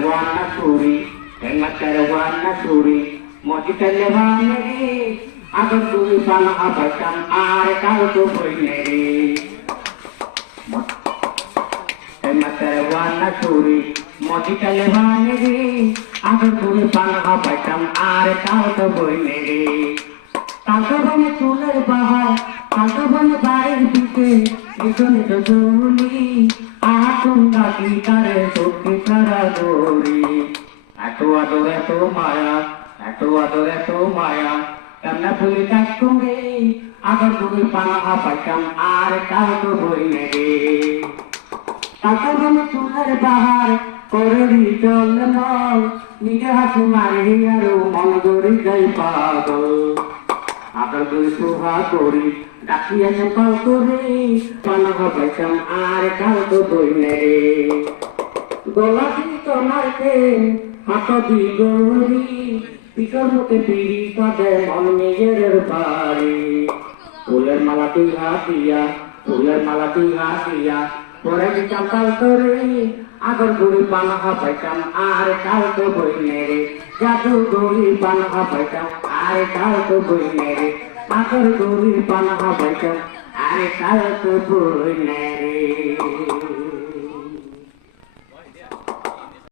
warna suri, masker warna suri, mojikan lewani, agar tuli panah abaikan are kau tu boineri. Masker warna suri, mojikan lewani, agar tuli panah abaikan are kau tu boineri. Tangkap bani tular bahar, tangkap bani baik pite, itu itu suri. Atunga kitare sukti karadori atu adore to maya karna puli takunge agar duri panah pakam are kau to boinere takabani tular bahar koreri jolnol nige hatu mari aru monogori jai pagol agar duri suha kori ডাকিয়া নেপাল করে পানাহ পাইতাম আর কাল তো বইনেরে গোলাপি তোমাকে হাত দি গৌরী পিকর মুখে পিড়ি কাঁদে মন নিজের বাড়ি ফুলের মালা তুই হাতিয়া পরে দিতাম কাল করে আগর গুড়ি পানাহ পাইতাম আর কাল তো বইনেরে জাদু গুড়ি পানাহ পাইতাম আর কাল তো বইনেরে Agar guri panah baca, are kal tu bui nere.